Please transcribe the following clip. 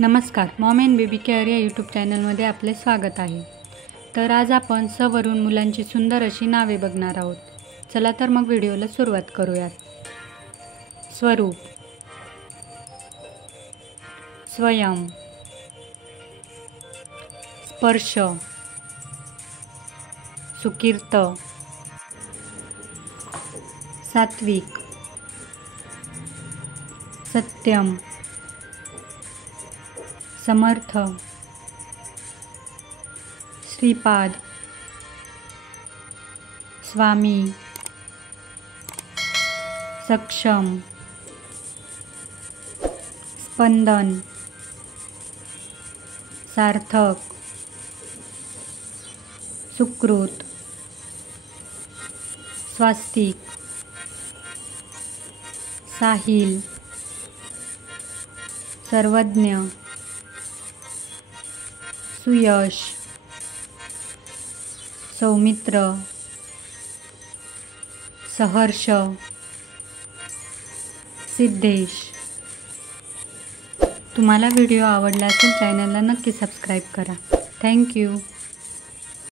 नमस्कार, Maugham and baby care या YouTube चॅनलमध्ये आपले स्वागत आहे। तर आज आपण स वरून मुलांची सुंदर अशी नावे बघणार आहोत। चला तर मग व्हिडिओला सुरुवात करूयात। स्वरूप, स्वयं, स्पर्श, सुकीर्त, सात्विक, सत्यम, समर्थ, श्रीपाद, स्वामी, सक्षम, स्पंदन, सार्थक, सुकृत, स्वास्तिक, साहिल, सर्वज्ञ, सुयश, सौमित्र, सहर्ष, सिद्धेश। तुम्हाला व्हिडिओ आवडला असेल चॅनलला नक्की सबस्क्राईब करा। थँक्यू।